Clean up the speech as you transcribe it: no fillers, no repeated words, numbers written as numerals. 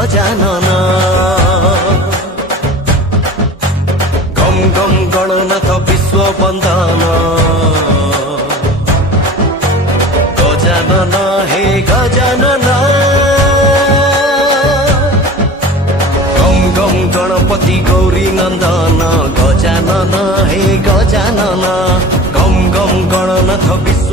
गजानन गम गम गणनाथ विश्व बंदन गजानन हे गजानन गम गम गणपति गौरी नंदन गजानन हे गजानन गम गम गणनाथ विश्व